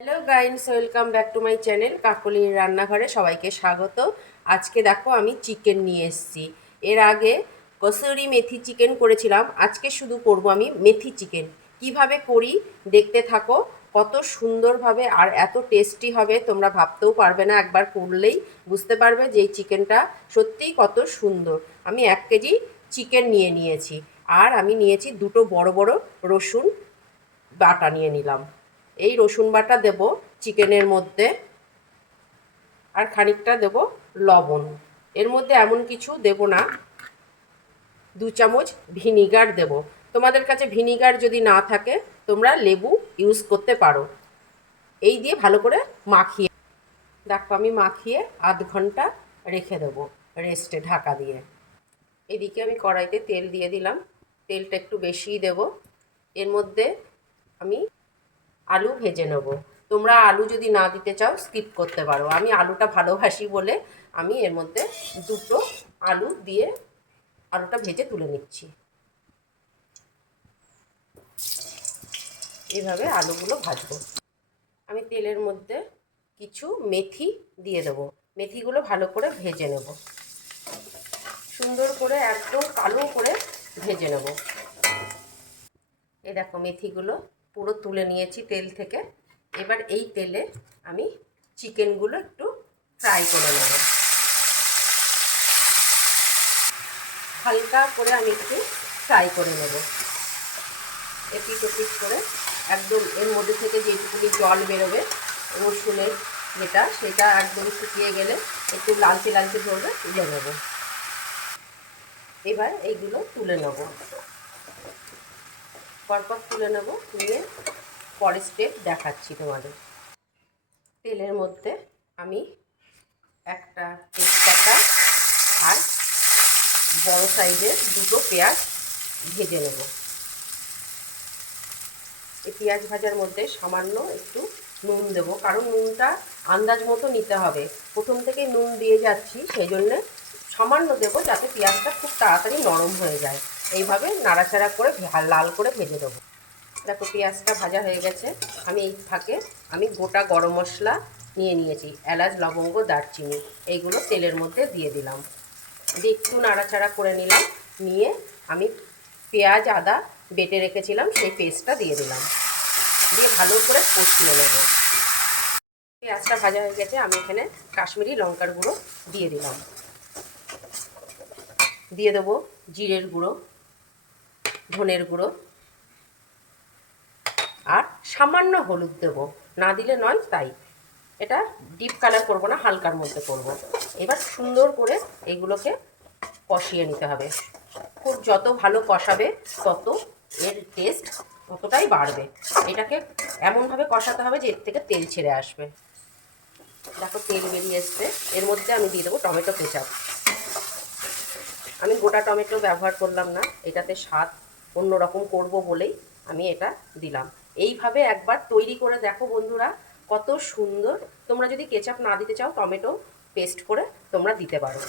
Hello guys, welcome back to my channel কাকলির রান্নাঘরে সবাইকে স্বাগত। আজকে দেখো আমি চিকেন নিয়ে এসেছি। এর আগে কসুরি মেথি চিকেন করেছিলাম, আজকে শুধু করব আমি মেথি চিকেন। কিভাবে করি দেখতে থাকো। কত সুন্দরভাবে আর এত টেস্টি হবে তোমরা ভাবতেও পারবে না, একবার করলেই বুঝতে পারবে যে এই চিকেনটা সত্যিই কত সুন্দর। আমি 1 কেজি চিকেন নিয়েছি, আর আমি নিয়েছি দুটো বড় বড় রসুন বাটা নিয়ে নিলাম। এই রসুন বাটা দেব চিকেনের মধ্যে, আর খানিকটা দেব লবণ। এর মধ্যে এমন কিছু দেব না। 2 চামচ ভিনিগার দেব। তোমাদের কাছে ভিনিগার যদি না থাকে তোমরা লেবু ইউজ করতে পারো। এই দিয়ে ভালো করে মাখিয়ে দেখো, আমি মাখিয়ে আধ ঘন্টা রেখে দেবো রেস্টে ঢাকা দিয়ে। এদিকে আমি কড়াইতে তেল দিয়ে দিলাম, তেলটা একটু বেশিই দেব। এর মধ্যে আমি আলু ভেজে নেব। তোমরা আলু যদি না দিতে চাও স্কিপ করতে পারো। আমি আলুটা ভালোবাসি বলে আমি এর মধ্যে দুটো আলু দিয়ে আলুটা ভেজে তুলে নিচ্ছি। এইভাবে আলুগুলো ভাজবো। আমি তেলের মধ্যে কিছু মেথি দিয়ে দেবো। মেথিগুলো ভালো করে ভেজে নেব, সুন্দর করে একদম কালো করে ভেজে নেব। এই দেখো মেথিগুলো পুরো তুলে নিয়েছি তেল থেকে। এবার এই তেলে আমি চিকেনগুলো একটু ফ্রাই করে নেব। হালকা করে আমি একটু ফ্রাই করে নেব, এপিট ওপিট করে একদম। এর মধ্যে থেকে যেটুকুনি জল বেরোবে রসুনের সেটা একদম শুকিয়ে গেলে একটু লালচে লালচে ধরবে, তুলে নেব। এবার এইগুলো তুলে নেব, পরপর তুলে নেব, নিয়ে পরের স্টেপ দেখাচ্ছি তোমাদের। তেলের মধ্যে আমি একটা তেজপাতা আর বড় সাইজের দুটো পেঁয়াজ ভেজে নেব। এই পেঁয়াজ ভাজার মধ্যে সামান্য একটু নুন দেবো, কারণ নুনটা আন্দাজ মতো নিতে হবে। প্রথম থেকে নুন দিয়ে যাচ্ছি, সেই জন্যে সামান্য দেবো, যাতে পেঁয়াজটা খুব তাড়াতাড়ি নরম হয়ে যায়। এইভাবে নাড়াচাড়া করে লাল করে ভেজে দেবো। দেখো পেঁয়াজটা ভাজা হয়ে গেছে। আমি এই ফাঁকে আমি গোটা গরম মশলা নিয়েছি, এলাচ, লবঙ্গ, দারচিনি, এইগুলো তেলের মধ্যে দিয়ে দিলাম। দিয়ে একটু নাড়াচাড়া করে নিলাম। নিয়ে আমি পেঁয়াজ আদা বেটে রেখেছিলাম সেই পেস্টটা দিয়ে দিলাম, দিয়ে ভালো করে কষিয়ে নেব। পেঁয়াজটা ভাজা হয়ে গেছে, আমি এখানে কাশ্মীরি লঙ্কার গুঁড়ো দিয়ে দিলাম। দিয়ে দেবো জিরের গুঁড়ো, ধনের গুঁড়ো, আর সামান্য হলুদ দেবো, না দিলে নয় তাই। এটা ডিপ কালার করব না, হালকার মধ্যে করব। এবার সুন্দর করে এইগুলোকে কষিয়ে নিতে হবে। খুব যত ভালো কষাবে তত এর টেস্ট ততটাই বাড়বে। এটাকে এমনভাবে কষাতে হবে যে এর থেকে তেল ছেড়ে আসবে। দেখো তেল বেরিয়ে এসছে। এর মধ্যে আমি দিয়ে দেবো টমেটো কেচাপ। আমি গোটা টমেটো ব্যবহার করলাম না, এটাতে স্বাদ অন্যরকম করব বলেই আমি এটা দিলাম। এইভাবে একবার তৈরি করে দেখো বন্ধুরা, কত সুন্দর। তোমরা যদি কেচাপ না দিতে চাও টমেটো পেস্ট করে তোমরা দিতে পারো।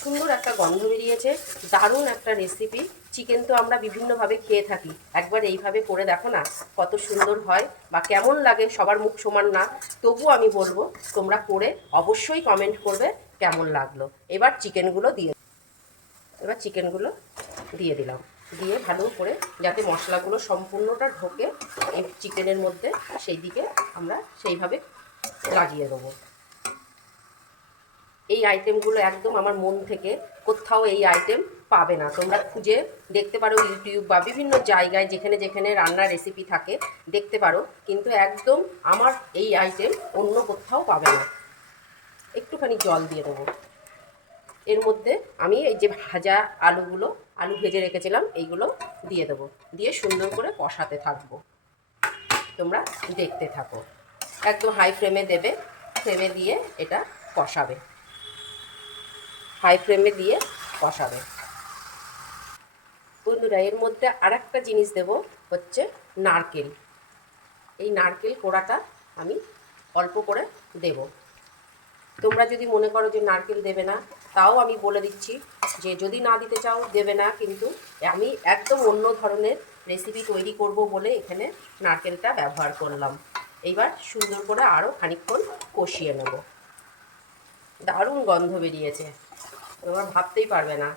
সুন্দর একটা গন্ধ বেরিয়েছে, দারুণ একটা রেসিপি। চিকেন তো আমরা বিভিন্নভাবে খেয়ে থাকি, একবার এইভাবে করে দেখো না কত সুন্দর হয়। বা কেমন লাগে সবার মুখ সমান না, তবু আমি বলবো তোমরা করে অবশ্যই কমেন্ট করবে কেমন লাগলো। এবার চিকেনগুলো দিয়ে দিলাম, দিয়ে ভালো করে যাতে মশলাগুলো সম্পূর্ণটা ঢোকে এই চিকেনের মধ্যে, সেই দিকে আমরা সেইভাবে লাগিয়ে দেবো। এই আইটেমগুলো একদম আমার মন থেকে, কোথাও এই আইটেম পাবে না। তোমরা খুঁজে দেখতে পারো ইউটিউব বা বিভিন্ন জায়গায়, যেখানে যেখানে রান্নার রেসিপি থাকে দেখতে পারো, কিন্তু একদম আমার এই আইটেম অন্য কোথাও পাবে না। একটুখানি জল দিয়ে দেবো। এর মধ্যে আমি এই যে ভাজা আলু ভেজে রেখেছিলাম এইগুলো দিয়ে দেবো, দিয়ে সুন্দর করে কষাতে থাকবো। তোমরা দেখতে থাকো, একদম হাই ফ্লেমে দেবে, ফ্লেমে দিয়ে এটা কষাবে, হাই ফ্লেমে দিয়ে কষাবে। বন্ধুরা এর মধ্যে আর একটা জিনিস দেব, হচ্ছে নারকেল। এই নারকেল কোড়াটা আমি অল্প করে দেব। তোমরা যদি মনে করো যে নারকেল দেবে না, তাও আমি বলে দিচ্ছি যে যদি না দিতে চাও দেবে না, কিন্তু আমি একদম অন্য ধরনের রেসিপি তৈরি করব বলে এখানে নারকেলটা ব্যবহার করলাম। এইবার সুন্দর করে আরও খানিকক্ষণ কষিয়ে নেব। দারুণ গন্ধ বেরিয়েছে, তোমরা ভাবতেই পারবে না।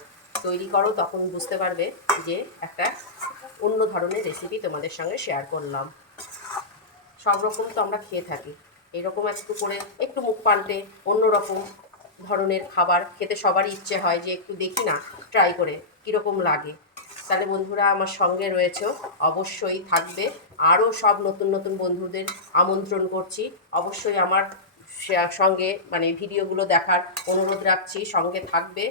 তৈরি করো, তখন বুঝতে পারবে যে একটা অন্য ধরনের রেসিপি তোমাদের সঙ্গে শেয়ার করলাম। সব রকম তো আমরা খেয়ে থাকি, এরকম একটু করে একটু মুখ পাল্টে অন্য রকম ধরনের খাবার খেতে সবারই ইচ্ছে হয় যে একটু দেখি না ট্রাই করে কীরকম লাগে। তাহলে বন্ধুরা আমার সঙ্গে রয়েছেও, অবশ্যই থাকবে। আরও সব নতুন নতুন বন্ধুদের আমন্ত্রণ করছি, অবশ্যই আমার সঙ্গে মানে ভিডিওগুলো দেখার অনুরোধ রাখছি, সঙ্গে থাকবে।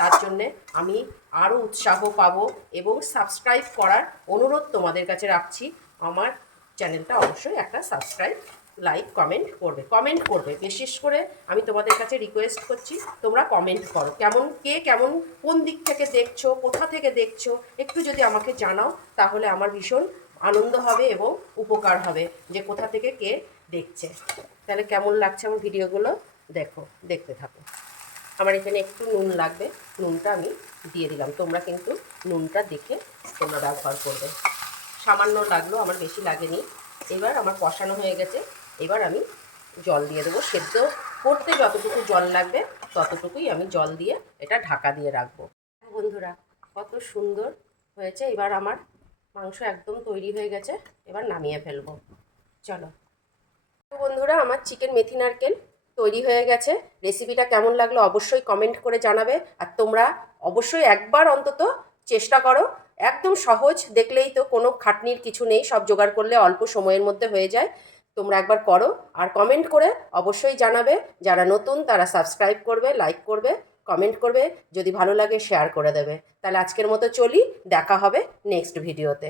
তার জন্যে আমি আরও উৎসাহ পাবো এবং সাবস্ক্রাইব করার অনুরোধ তোমাদের কাছে রাখছি। আমার চ্যানেলটা অবশ্যই একটা সাবস্ক্রাইব, লাইক, কমেন্ট করবে। বিশেষ করে আমি তোমাদের কাছে রিকোয়েস্ট করছি, তোমরা কমেন্ট করো, কেমন কোন দিক থেকে দেখছো, কোথা থেকে দেখছো, একটু যদি আমাকে জানাও তাহলে আমার ভীষণ আনন্দ হবে এবং উপকার হবে যে কোথা থেকে কে দেখছে। তাহলে কেমন লাগছে আমার ভিডিওগুলো দেখতে থাকো। আমার এখানে একটু নুন লাগবে, নুনটা আমি দিয়ে দিলাম। তোমরা কিন্তু নুনটা দেখে তোমরা ব্যবহার করবে। সামান্য লাগলো, আমার বেশি লাগেনি। এবার আমার কষানো হয়ে গেছে, এবার আমি জল দিয়ে দেবো। সেদ্ধ করতে যতটুকু জল লাগবে ততটুকুই আমি জল দিয়ে এটা ঢাকা দিয়ে রাখবো। বন্ধুরা কত সুন্দর হয়েছে। এবার আমার মাংস একদম তৈরি হয়ে গেছে, এবার নামিয়ে ফেলবো। চলো বন্ধুরা, আমার চিকেন মেথি নারকেল তৈরি হয়ে গেছে। রেসিপিটা কেমন লাগলো অবশ্যই কমেন্ট করে জানাবে। আর তোমরা অবশ্যই একবার অন্তত চেষ্টা করো, একদম সহজ, দেখলেই তো কোনো খাটনির কিছু নেই, সব জোগাড় করলে অল্প সময়ের মধ্যে হয়ে যায়। তোমরা একবার করো আর কমেন্ট করে অবশ্যই জানাবে। যারা নতুন তারা সাবস্ক্রাইব করবে, লাইক করবে, কমেন্ট করবে, যদি ভালো লাগে শেয়ার করে দেবে। তাহলে আজকের মতো চলি, দেখা হবে নেক্সট ভিডিওতে।